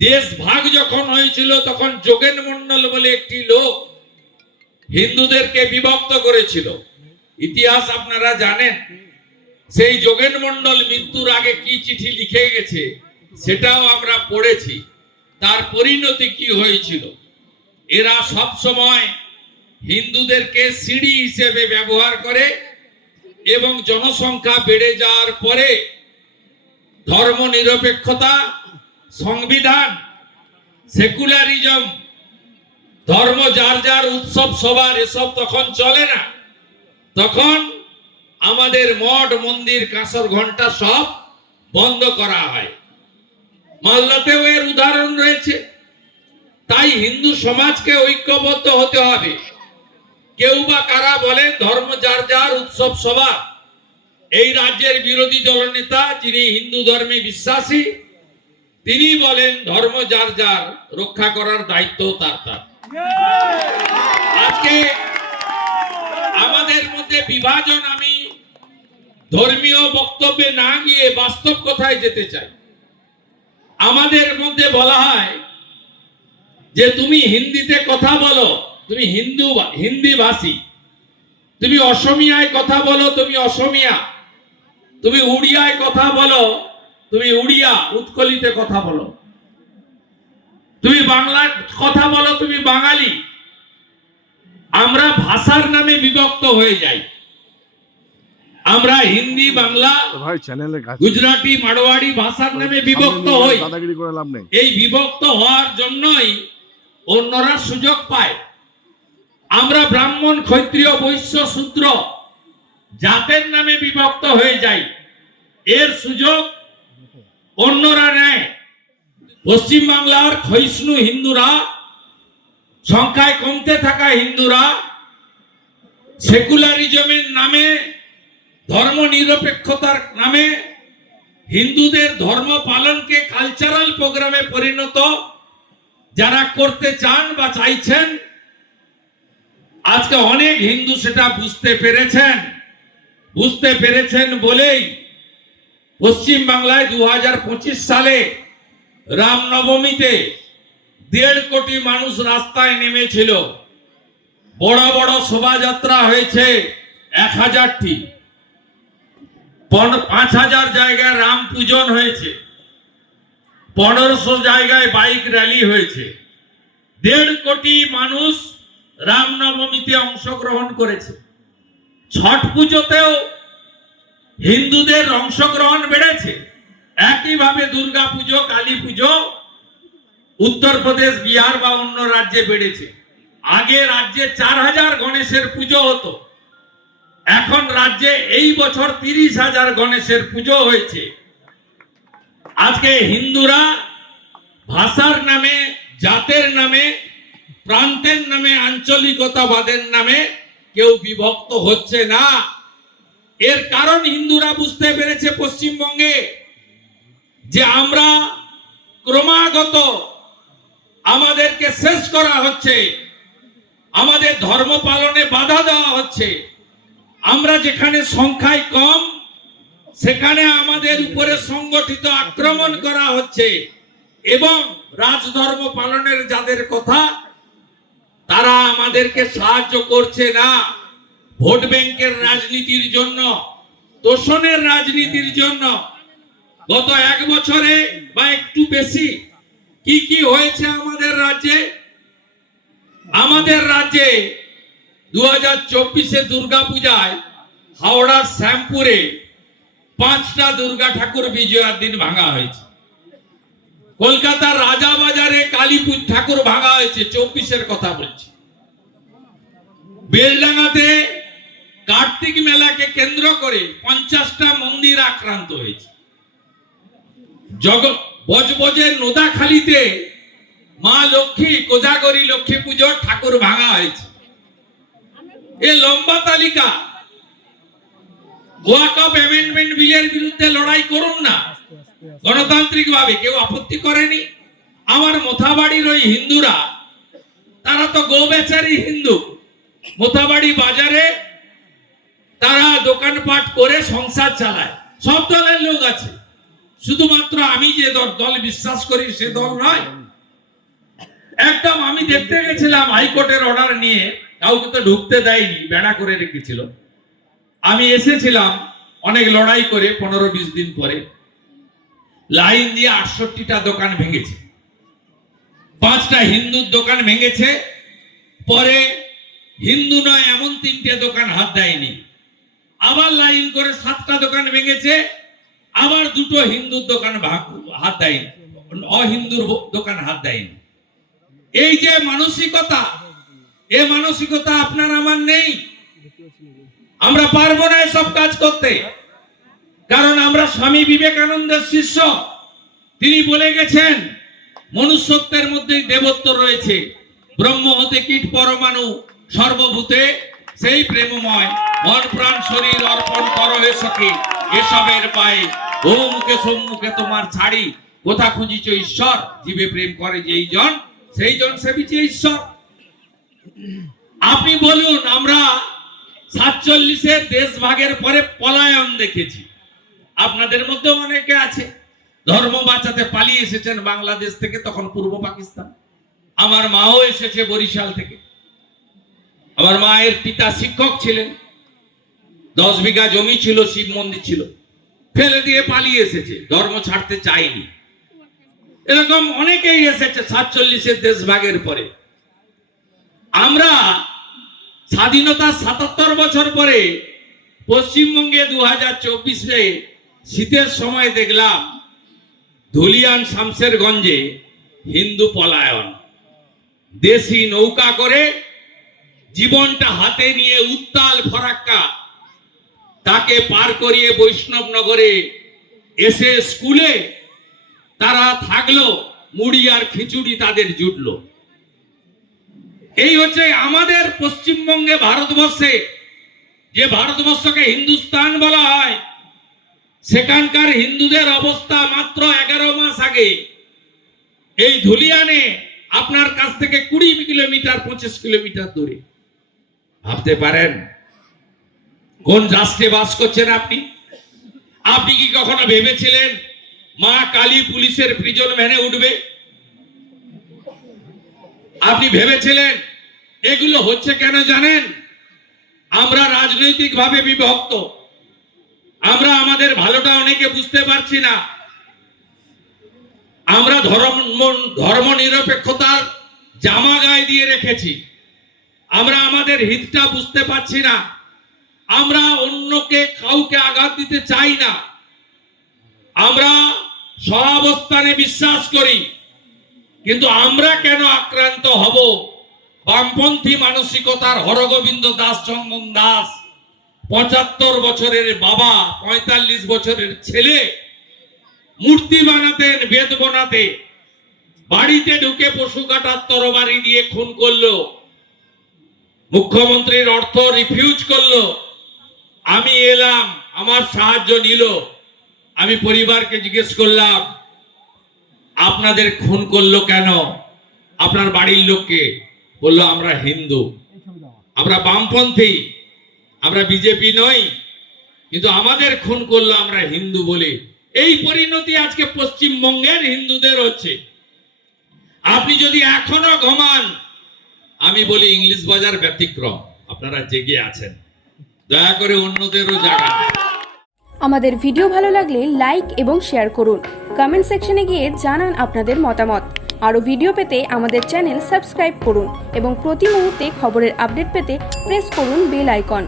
দেশ ভাগ যখন হয়েছিল, তখন যোগেন মন্ডল বলে একটি লোক হিন্দুদেরকে বিভক্ত করেছিল। ইতিহাস আপনারা জানেন, সেই যোগেন মন্ডল মৃত্যুর আগে কি চিঠি লিখে গেছে সেটাও আমরা পড়েছি। তার পরিণতি কি হয়েছিল? এরা সব সময় হিন্দুদেরকে সিঁড়ি হিসেবে ব্যবহার করে এবং জনসংখ্যা বেড়ে যাওয়ার পরে ধর্ম নিরপেক্ষতা সংবিধান সেকুলারিজম ধর্ম যার যার উৎসব সবার এসব তখন চলে না। তখন আমাদের মঠ, মন্দির, কাঁসর ঘণ্টা সব বন্ধ করা হয়। মালদাতেও এর উদাহরণ রয়েছে। তাই হিন্দু সমাজকে ঐক্যবদ্ধ হতে হবে। কেউ বা কারা বলে ধর্ম যার যার উৎসব সভা এই রাজ্যের বিরোধী দলনেতা, যিনি হিন্দু ধর্মে বিশ্বাসী তিনি বলেন, ধর্ম যার যার, রক্ষা করার দায়িত্ব তার তার। আজকে আমাদের মধ্যে বিভাজন আমি ধর্মীয় বক্তব্যে না গিয়ে বাস্তব কথায় যেতে চাই। আমাদের মধ্যে বলা হয় যে, তুমি হিন্দিতে কথা বলো, তুমি হিন্দু হিন্দি ভাষী তুমি অসমিয়ায় কথা বলো, তুমি অসমিয়া। তুমি উড়িয়ায় কথা বলো তুমি উড়িয়া উৎকলিতে কথা বলো। তুমি বাংলা কথা বলো তুমি বাঙালি। আমরা ভাষার নামে বিভক্ত হয়ে যাই। আমরা হিন্দি বাংলা গুজরাটি মারোয়াড়ি ভাষার নামে বিভক্ত হই। এই বিভক্ত হওয়ার জন্যই অন্যরা সুযোগ পায়। আমরা ব্রাহ্মণ ক্ষত্রিয় বৈশ্য শূদ্র জাতের নামে বিভক্ত হয়ে যাই। এর সুযোগ অন্যরা নেয়। পশ্চিমবাংলার ক্ষয়িষ্ণু হিন্দুরা, সংখ্যায় কমতে থাকা হিন্দুরা, সেকুলারিজমের নামে ধর্ম নিরপেক্ষতার নামে, হিন্দুদের ধর্ম পালনকে কালচারাল প্রোগ্রামে পরিণত, যারা করতে চান বা চাইছেন, আজকে অনেক হিন্দু সেটা বুঝতে পেরেছেন। বুঝতে পেরেছেন বলেই পশ্চিম বাংলায় দু হাজার পঁচিশ সালে রামনবমীতে দেড় কোটি মানুষ রাস্তায় নেমেছিল। বড় বড় শোভাযাত্রা হয়েছে এক হাজারটি। পাঁচ হাজার জায়গায় রাম পূজন হয়েছে। পনেরোশো জায়গায় বাইক র্যালি হয়েছে। দেড় কোটি মানুষ রামনবমীতে অংশগ্রহণ করেছে। ছট পুজোতেও হিন্দুদের অংশগ্রহণ বেড়েছে। একইভাবে দুর্গা পুজো কালী পুজো উত্তরপ্রদেশ বিহার বা অন্য রাজ্যে বেড়েছে। আগে রাজ্যে চার হাজার গণেশের পুজো হতো। এখন রাজ্যে এই বছর তিরিশ হাজার গণেশের পুজো হয়েছে। আজকে হিন্দুরা ভাষার নামে, জাতের নামে, প্রান্তের নামে, আঞ্চলিকতাবাদের নামে কেউ বিভক্ত হচ্ছে না। এর কারণ হিন্দুরা বুঝতে পেরেছে পশ্চিমবঙ্গে যে আমরা ক্রমাগত আমাদেরকে শেষ করা হচ্ছে। আমাদের ধর্ম পালনে বাধা দেওয়া হচ্ছে। আমরা যেখানে সংখ্যায় কম, সেখানে আমাদের উপরে সংগঠিত আক্রমণ করা হচ্ছে এবং রাজধর্ম পালনের যাদের কথা, তারা আমাদেরকে সাহায্য করছে না। ভোট ব্যাংকের রাজনীতির জন্য, তোষণের রাজনীতির জন্য গত এক বছরে বা একটু বেশি কি কি হয়েছে আমাদের রাজ্যে? আমাদের রাজ্যে দু হাজার চব্বিশে দুর্গা পূজায় হাওড়ার শ্যামপুরে পাঁচটা দুর্গা ঠাকুর বিজয়ার দিন ভাঙা হয়েছে। কলকাতার রাজাবাজারে কালী পূজ ঠাকুর ভাঙা হয়েছে, চব্বিশের কথা বলছি। বেলডাঙ্গাতে কার্তিক মেলাকে কেন্দ্র করে পঞ্চাশটা মন্দির আক্রান্ত হয়েছে। জগ বজবজের নোদাখালীতে মা লক্ষ্মী, কোজাগরী লক্ষ্মী পুজোর ঠাকুর ভাঙা হয়েছে। এ লম্বা তালিকা। ওয়াকআপ অ্যামেন্ডমেন্ট বিলের বিরুদ্ধে লড়াই করুন না। গণতান্ত্রিক ভাবে কেউ আপত্তি করেনি। আমার মোথাবাড়ির ওই হিন্দুরা, তারা তো গো বেচারি হিন্দু। মোথাবাড়ি বাজারে তারা দোকানপাট করে সংসার চালায়। সব দলের লোক আছে। শুধুমাত্র আমি যে দল দল বিশ্বাস করি, সে দল নয়। একদম আমি দেখতে গেছিলাম হাইকোর্টের অর্ডার নিয়ে। কাউকে তো ঢুকতে দেয়নি, বেড়া করে রেখেছিল। আমি এসেছিলাম অনেক লড়াই করে পনেরো বিশ দিন পরে। লাইন দিয়ে আটষট্টিটা দোকান ভেঙেছে। পাঁচটা হিন্দুর দোকান ভেঙেছে। পরে হিন্দু নয়, এমন তিনটে দোকান হাত দেয়নি। আবার লাইন করে সাতটা দোকান ভেঙেছে, আবার দুটো হিন্দুর দোকান হাত দেয়নি। অহিন্দুর দোকান হাত দেয়নি। এই যে মানসিকতা, এ মানসিকতা আপনার আমার নেই। আমরা পারব না এসব কাজ করতে। কারণ আমরা স্বামী বিবেকানন্দের শিষ্য। তিনি বলে গেছেন, মনুষ্যত্বের মধ্যেই দেবত্ব রয়েছে। ব্রহ্ম হতে কীট পরমাণু সর্বভূতে। সেই প্রেমময় মন প্রাণ শরীর অর্পণ করো হে সখী। এসবের পায়ে ও মুখে সম্মুখে তোমার ছাড়ি। কোথা খুঁজিছ ঈশ্বর? জীবে প্রেম করে যেই জন, সেই জন সেবিছে ঈশ্বর। আপনি বলুন, আমরা সাতচল্লিশের দেশ ভাগের পরে পলায়ন দেখেছি। আপনাদের মধ্যে অনেকে আছে। ধর্ম বাঁচাতে পালিয়ে এসেছেন বাংলাদেশ থেকে, তখন পূর্ব পাকিস্তান। আমার মাও এসেছে বরিশাল থেকে। আমার মায়ের পিতা শিক্ষক ছিলেন। দশ বিঘা জমি ছিল, শিব মন্দির ছিল। ফেলে দিয়ে পালিয়ে এসেছে, ধর্ম ছাড়তে চায়নি। এরকম অনেকেই এসেছে সাতচল্লিশের দেশ ভাগের পরে। আমরা স্বাধীনতার সাতাত্তর বছর পরে পশ্চিমবঙ্গে দু হাজার চব্বিশে শীতের সময় দেখলাম, ধুলিয়ান শামশেরগঞ্জে হিন্দু পলায়ন। দেশি নৌকা করে জীবনটা হাতে নিয়ে উত্তাল ফরাক্কা। তাকে পার করিয়ে বৈষ্ণবনগরে এসে স্কুলে তারা থাকল, মুড়ি আর খিচুড়ি তাদের জুটলো। এই হচ্ছে আমাদের পশ্চিমবঙ্গে ভারতবর্ষে, যে ভারতবর্ষকে হিন্দুস্তান বলা হয়, সেখানকার হিন্দুদের অবস্থা মাত্র এগারো মাস আগে। এই ধুলিয়ানে আপনার কাছ থেকে কুড়ি কিলোমিটার, পঁচিশ কিলোমিটার দূরে। ভাবতে পারেন, কোন রাষ্ট্রে বাস করছেন আপনি? আপনি কি কখনো ভেবেছিলেন মা কালী পুলিশের প্রিজন ভ্যানে উঠবে? আপনি ভেবেছিলেন, এগুলো হচ্ছে কেন জানেন? আমরা রাজনৈতিকভাবে বিভক্ত। আমরা আমাদের ভালোটা অনেকে বুঝতে পারছি না। আমরা ধর্ম ধর্ম নিরপেক্ষতার জামা গায়ে দিয়ে রেখেছি। আমরা আমাদের হিতটা বুঝতে পারছি না। আমরা অন্যকে, কাউকে আঘাত দিতে চাই না। আমরা সহাবস্থানে বিশ্বাস করি, কিন্তু আমরা কেন আক্রান্ত হব? বামপন্থী মানসিকতার হরগোবিন্দ দাস চন্দন দাস, পঁচাত্তর বছরের বাবা, পঁয়তাল্লিশ বছরের ছেলে, মূর্তি বানাতেন বেদ বানাতে, বাড়িতে ঢুকে পশু কাটার তরবারি দিয়ে খুন করল। মুখ্যমন্ত্রীর অর্থ রিফিউজ করল। আমি এলাম, আমার সাহায্য নিল। আমি পরিবারকে জিজ্ঞেস করলাম, আপনাদের খুন করল কেন? আপনার বাড়ির লোককে। বলল, আমরা হিন্দু। আমরা বামপন্থী। আমরা বিজেপি নই। কিন্তু আমাদের খুন করল আমরা হিন্দু বলে। এই পরিণতি আজকে পশ্চিমবঙ্গের হিন্দুদের হচ্ছে। আপনি যদি এখনও ঘমান আমি বলি ইংলিশ বাজার ব্যতিক্রম। আপনারা জেগে আছেন। দয়া করে অন্যদেরও জাগান। আমাদের ভিডিও ভালো লাগলে লাইক এবং শেয়ার করুন। কমেন্ট সেকশনে গিয়ে জানান আপনাদের মতামত। আরও ভিডিও পেতে আমাদের চ্যানেল সাবস্ক্রাইব করুন এবং প্রতি মুহূর্তে খবরের আপডেট পেতে প্রেস করুন বেল আইকন।